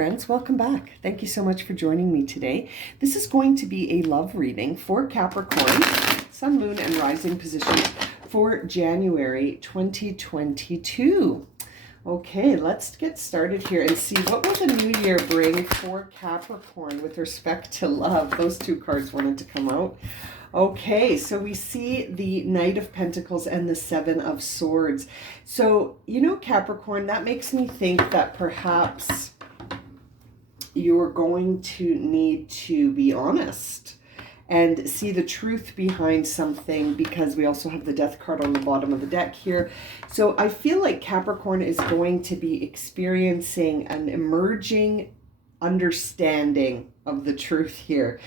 friends, welcome back. Thank you so much for joining me today. This is going to be a love reading for Capricorn, Sun, Moon, and Rising positions for January 2022. Okay, let's get started here and see what will the new year bring for Capricorn with respect to love. Those two cards wanted to come out. Okay, so we see the Knight of Pentacles and the Seven of Swords. So, you know, Capricorn, that makes me think that perhaps you're going to need to be honest and see the truth behind something, because we also have the Death card on the bottom of the deck here. So I feel like Capricorn is going to be experiencing an emerging understanding of the truth here.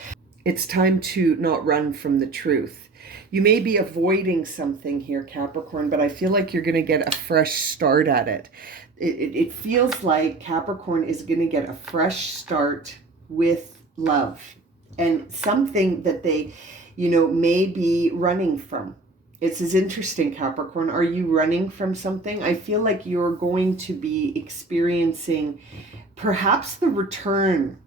It's time to not run from the truth. You may be avoiding something here, Capricorn, but I feel like you're going to get a fresh start at it. It feels like Capricorn is going to get a fresh start with love and something that they, you know, may be running from. It's as interesting, Capricorn. Are you running from something? I feel like you're going to be experiencing perhaps the return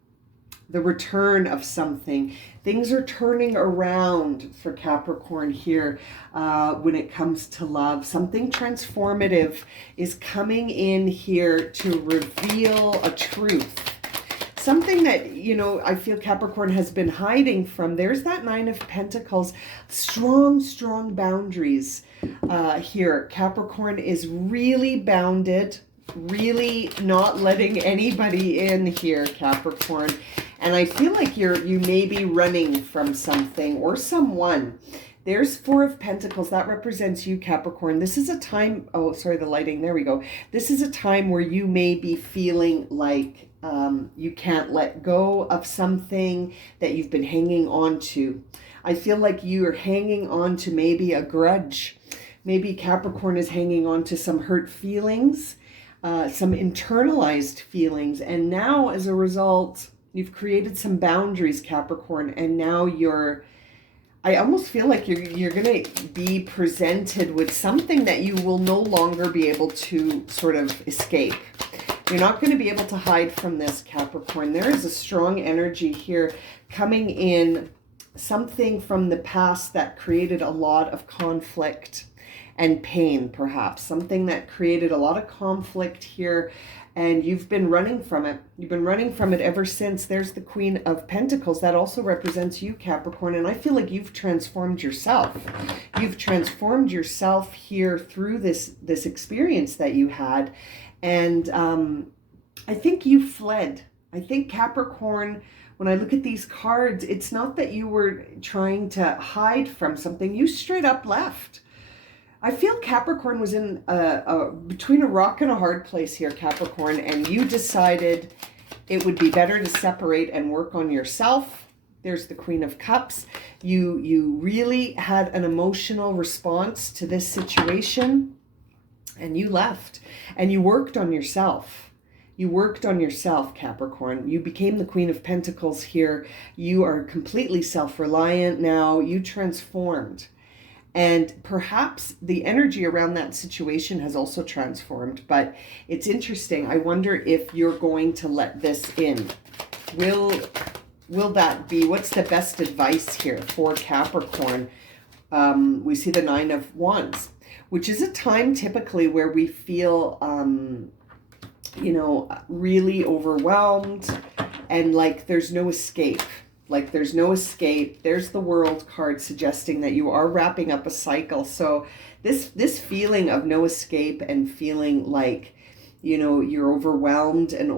of something. Things are turning around for Capricorn here when it comes to love. Something transformative is coming in here to reveal a truth. Something that, you know, I feel Capricorn has been hiding from. There's that Nine of Pentacles. Strong boundaries here. Capricorn is really bounded, really not letting anybody in here, Capricorn. And I feel like you may be running from something or someone. There's Four of Pentacles. That represents you, Capricorn. This is a time, oh, sorry, the lighting, there we go. This is a time where you may be feeling like you can't let go of something that you've been hanging on to. I feel like you're hanging on to maybe a grudge. Maybe Capricorn is hanging on to some hurt feelings, some internalized feelings. And now as a result, you've created some boundaries, Capricorn, and now I almost feel like you're going to be presented with something that you will no longer be able to sort of escape. You're not going to be able to hide from this, Capricorn. There is a strong energy here coming in, something from the past that created a lot of conflict and pain, perhaps. Something that created a lot of conflict here, and you've been running from it. You've been running from it ever since. There's the Queen of Pentacles. That also represents you, Capricorn, and I feel like you've transformed yourself. You've transformed yourself here through this experience that you had, and I think you fled. I think, Capricorn, when I look at these cards, it's not that you were trying to hide from something. You straight up left. I feel Capricorn was in between a rock and a hard place here, Capricorn, and you decided it would be better to separate and work on yourself. There's the Queen of Cups. You really had an emotional response to this situation, and you left, and you worked on yourself. You worked on yourself, Capricorn. You became the Queen of Pentacles here. You are completely self-reliant now. You transformed. And perhaps the energy around that situation has also transformed. But it's interesting. I wonder if you're going to let this in. Will that be? What's the best advice here for Capricorn? We see the Nine of Wands, which is a time typically where we feel, you know, really overwhelmed and like there's no escape. Like there's no escape. There's the World card suggesting that you are wrapping up a cycle. So this feeling of no escape and feeling like, you know, you're overwhelmed and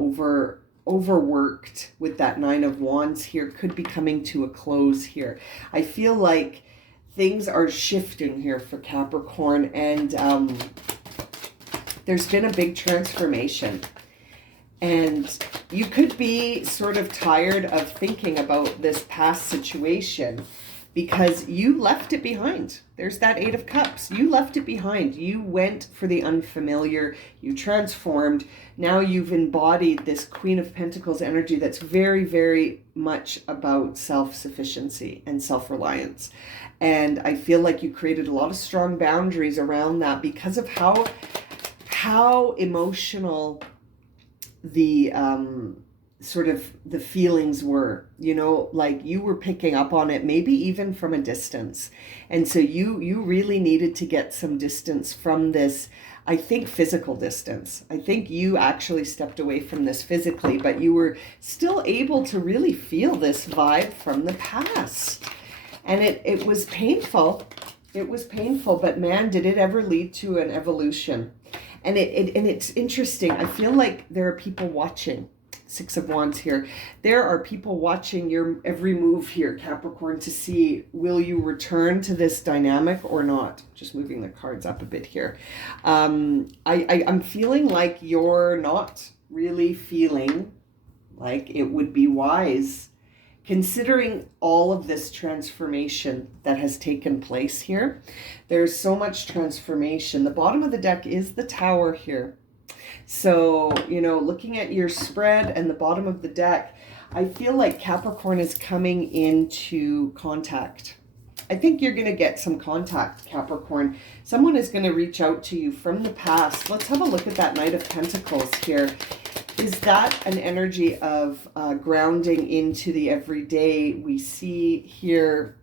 overworked with that Nine of Wands here could be coming to a close here. I feel like things are shifting here for Capricorn, and there's been a big transformation. And you could be sort of tired of thinking about this past situation because you left it behind. There's that Eight of Cups. You left it behind. You went for the unfamiliar. You transformed. Now you've embodied this Queen of Pentacles energy that's very, very much about self-sufficiency and self-reliance. And I feel like you created a lot of strong boundaries around that because of how emotional the sort of the feelings were, you know, like you were picking up on it, maybe even from a distance. And so you really needed to get some distance from this, I think physical distance. I think you actually stepped away from this physically, but you were still able to really feel this vibe from the past. And it was painful. It was painful, but man, did it ever lead to an evolution. And it's interesting. I feel like there are people watching. Six of Wands here. There are people watching your every move here, Capricorn, to see, will you return to this dynamic or not? Just moving the cards up a bit here. I'm feeling like you're not really feeling like it would be wise, considering all of this transformation that has taken place here. There's so much transformation. The bottom of the deck is the Tower here. So, you know, looking at your spread and the bottom of the deck, I feel like Capricorn is coming into contact. I think you're going to get some contact, Capricorn. Someone is going to reach out to you from the past. Let's have a look at that Knight of Pentacles here. Is that an energy of grounding into the everyday? We see here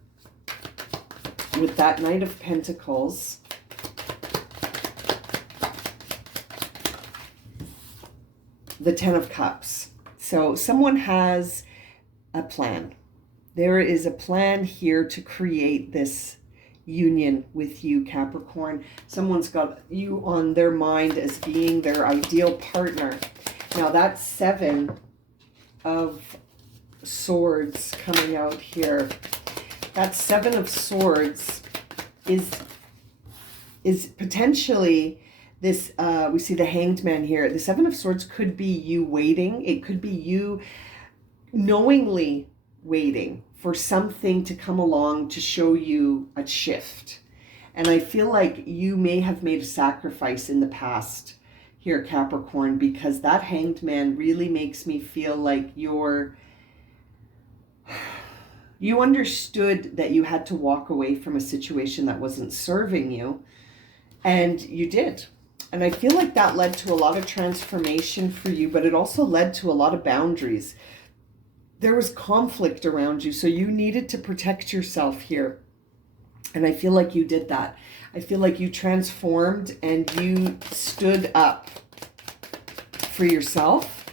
with that Knight of Pentacles, the Ten of Cups. So someone has a plan. There is a plan here to create this union with you, Capricorn. Someone's got you on their mind as being their ideal partner. Now that's Seven of Swords coming out here. That Seven of Swords is potentially this, we see the Hanged Man here. The Seven of Swords could be you waiting. It could be you knowingly waiting for something to come along to show you a shift. And I feel like you may have made a sacrifice in the past here, Capricorn, because that Hanged Man really makes me feel like you understood that you had to walk away from a situation that wasn't serving you, and you did. And I feel like that led to a lot of transformation for you, but it also led to a lot of boundaries. There was conflict around you, so you needed to protect yourself here. And I feel like you did that. I feel like you transformed and you stood up for yourself.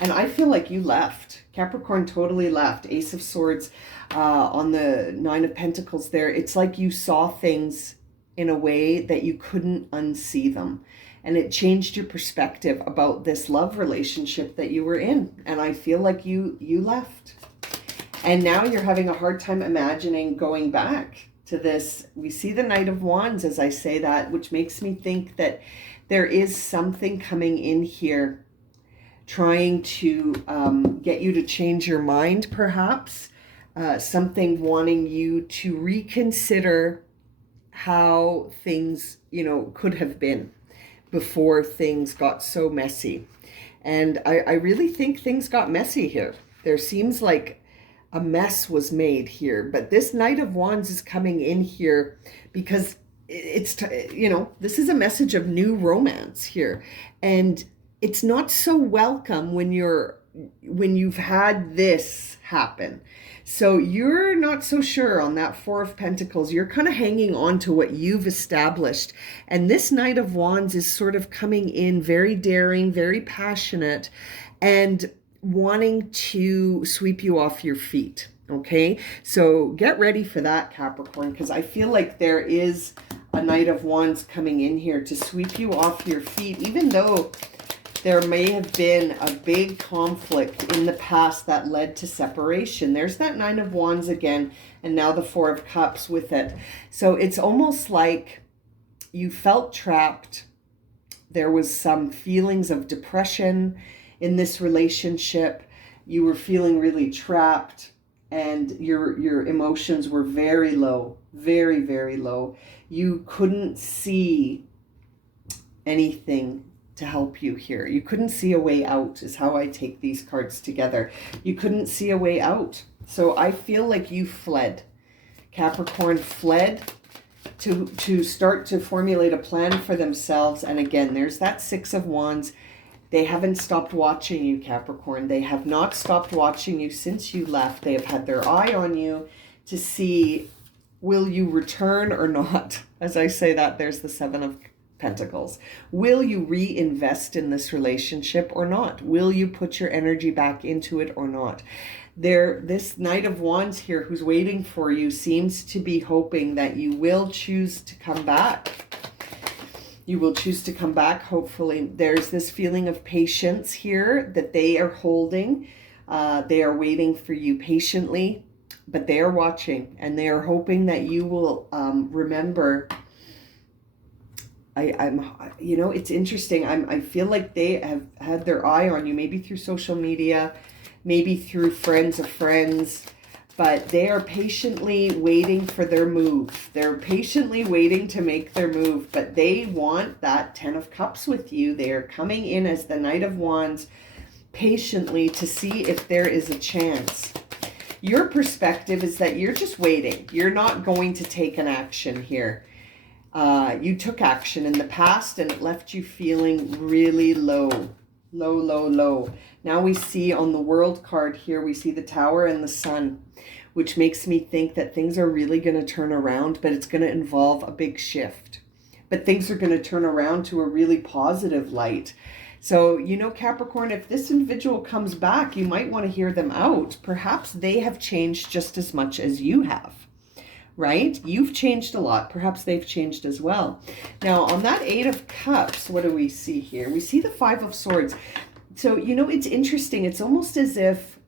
And I feel like you left. Capricorn totally left. Ace of Swords on the Nine of Pentacles there. It's like you saw things in a way that you couldn't unsee them. And it changed your perspective about this love relationship that you were in. And I feel like you left. And now you're having a hard time imagining going back to this. We see the Knight of Wands as I say that, which makes me think that there is something coming in here trying to get you to change your mind, perhaps. Something wanting you to reconsider how things, you know, could have been before things got so messy. And I really think things got messy here. There seems like a mess was made here, but this Knight of Wands is coming in here because it's, you know, this is a message of new romance here. And it's not so welcome when you've had this happen. So you're not so sure on that Four of Pentacles. You're kind of hanging on to what you've established. And this Knight of Wands is sort of coming in very daring, very passionate, and wanting to sweep you off your feet. Okay, so get ready for that, Capricorn, because I feel like there is a Knight of Wands coming in here to sweep you off your feet, even though there may have been a big conflict in the past that led to separation. There's that Nine of Wands again, and now the Four of Cups with it. So it's almost like you felt trapped. There was some feelings of depression in this relationship. You were feeling really trapped, and your emotions were very low, very, very low. You couldn't see anything to help you here. You couldn't see a way out, is how I take these cards together. You couldn't see a way out. So I feel like you fled. Capricorn fled to start to formulate a plan for themselves. And again, there's that Six of Wands. They haven't stopped watching you, Capricorn. They have not stopped watching you since you left. They have had their eye on you to see, will you return or not? As I say that, there's the Seven of Pentacles. Will you reinvest in this relationship or not? Will you put your energy back into it or not? This Knight of Wands here who's waiting for you seems to be hoping that you will choose to come back. You will choose to come back, hopefully. There's this feeling of patience here that they are holding. They are waiting for you patiently, but they are watching and they are hoping that you will remember. You know, it's interesting. I feel like they have had their eye on you, maybe through social media, maybe through friends of friends, but they are patiently waiting for their move. They're patiently waiting to make their move, but they want that 10 of Cups with you. They are coming in as the Knight of Wands patiently to see if there is a chance. Your perspective is that you're just waiting. You're not going to take an action here. You took action in the past and it left you feeling really low. Low. Now we see on the World card here, we see the Tower and the Sun, which makes me think that things are really going to turn around, but it's going to involve a big shift. But things are going to turn around to a really positive light. So, you know, Capricorn, if this individual comes back, you might want to hear them out. Perhaps they have changed just as much as you have. Right? You've changed a lot. Perhaps they've changed as well. Now, on that 8 of Cups, what do we see here? We see the 5 of Swords. So, you know, it's interesting. It's almost as if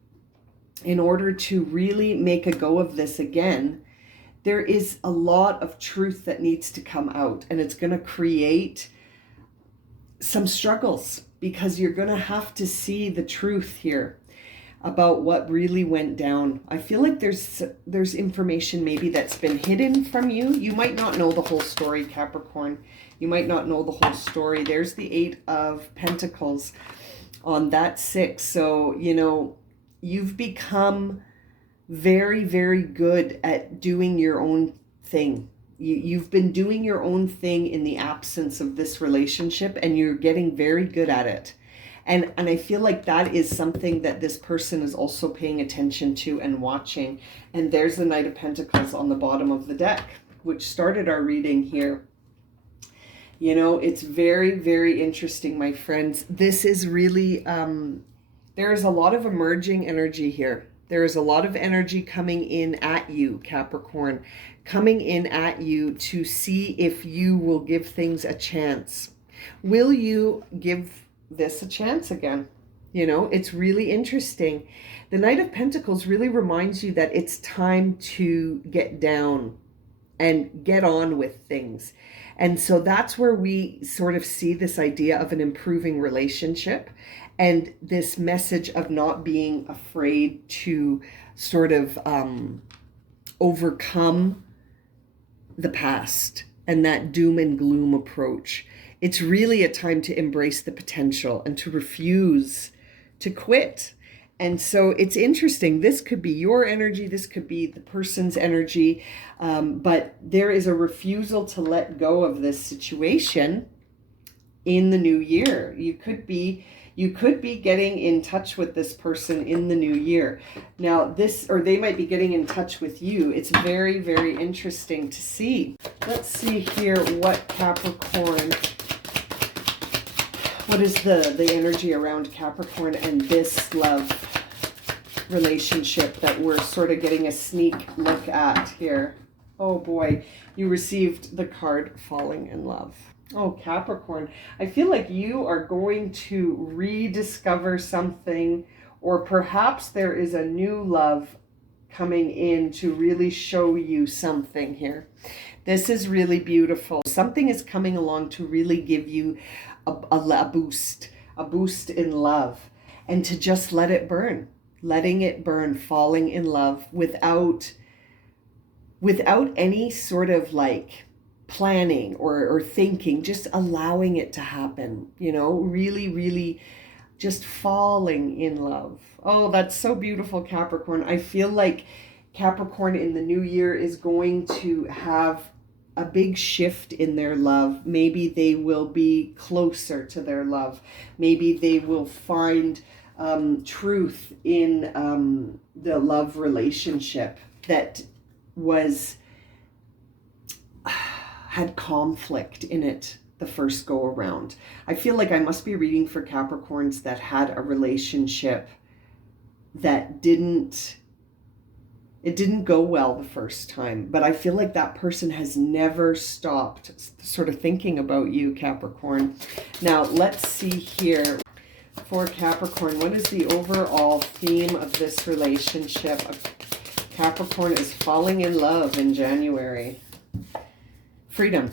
in order to really make a go of this again, there is a lot of truth that needs to come out. And it's going to create some struggles because you're going to have to see the truth here about what really went down. I feel like there's information maybe that's been hidden from you. You might not know the whole story, Capricorn. You might not know the whole story. There's the 8 of Pentacles on that 6. So, you know, you've become very, very good at doing your own thing. You've been doing your own thing in the absence of this relationship, and you're getting very good at it. And I feel like that is something that this person is also paying attention to and watching. And there's the Knight of Pentacles on the bottom of the deck, which started our reading here. You know, it's very, very interesting, my friends. This is really, there is a lot of emerging energy here. There is a lot of energy coming in at you, Capricorn, coming in at you to see if you will give things a chance. Will you give this a chance again? You know, it's really interesting. The Knight of Pentacles really reminds you that it's time to get down and get on with things. And so that's where we sort of see this idea of an improving relationship and this message of not being afraid to sort of overcome the past and that doom and gloom approach. It's really a time to embrace the potential and to refuse to quit. And so it's interesting. This could be your energy. This could be the person's energy. But there is a refusal to let go of this situation in the new year. You could be getting in touch with this person in the new year. Now they might be getting in touch with you. It's very, very interesting to see. Let's see here what Capricorn, what is the energy around Capricorn and this love relationship that we're sort of getting a sneak look at here. Oh boy, you received the card Falling in Love. Oh, Capricorn, I feel like you are going to rediscover something, or perhaps there is a new love coming in to really show you something here. This is really beautiful. Something is coming along to really give you a boost in love, and to just let it burn, letting it burn, falling in love without any sort of like planning or thinking, just allowing it to happen, you know, really, really just falling in love. Oh, that's so beautiful, Capricorn. I feel like Capricorn in the new year is going to have a big shift in their love. Maybe they will be closer to their love. Maybe they will find truth in the love relationship that had conflict in it the first go around. I feel like I must be reading for Capricorns that had a relationship that didn't go well the first time, but I feel like that person has never stopped sort of thinking about you, Capricorn. Now, let's see here for Capricorn. What is the overall theme of this relationship? Capricorn is falling in love in January. Freedom.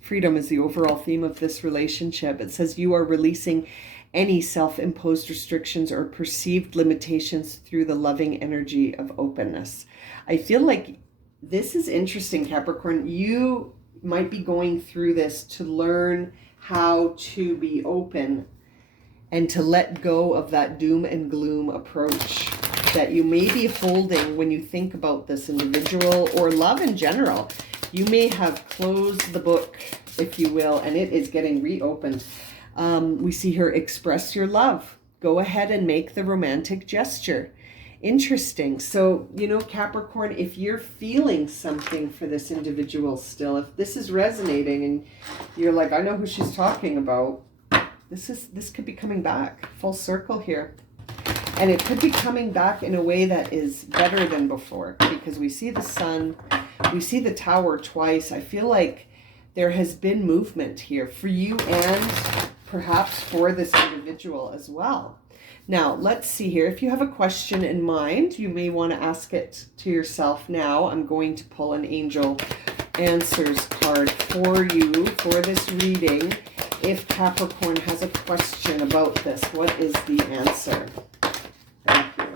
Freedom is the overall theme of this relationship. It says you are releasing any self-imposed restrictions or perceived limitations through the loving energy of openness. I feel like this is interesting, Capricorn. You might be going through this to learn how to be open and to let go of that doom and gloom approach that you may be holding when you think about this individual or love in general. You may have closed the book, if you will, and it is getting reopened. We see here, express your love. Go ahead and make the romantic gesture. Interesting. So, you know, Capricorn, if you're feeling something for this individual still, if this is resonating and you're like, I know who she's talking about, this could be coming back full circle here. And it could be coming back in a way that is better than before, because we see the sun, we see the tower twice. I feel like there has been movement here for you and perhaps for this individual as well. Now, let's see here. If you have a question in mind, you may want to ask it to yourself now. I'm going to pull an Angel Answers card for you for this reading. If Capricorn has a question about this, what is the answer? Thank you.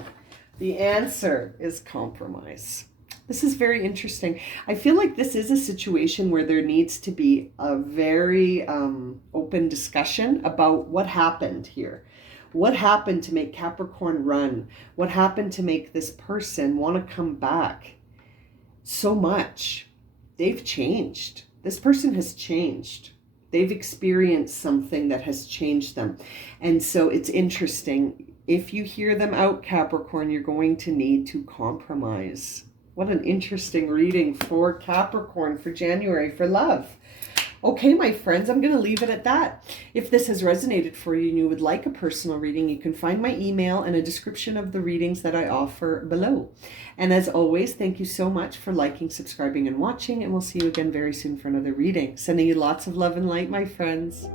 The answer is compromise. This is very interesting. I feel like this is a situation where there needs to be a very open discussion about what happened here. What happened to make Capricorn run? What happened to make this person want to come back so much? They've changed. This person has changed. They've experienced something that has changed them. And so it's interesting. If you hear them out, Capricorn, you're going to need to compromise. What an interesting reading for Capricorn for January for love. Okay, my friends, I'm going to leave it at that. If this has resonated for you and you would like a personal reading, you can find my email and a description of the readings that I offer below. And as always, thank you so much for liking, subscribing, and watching. And we'll see you again very soon for another reading. Sending you lots of love and light, my friends.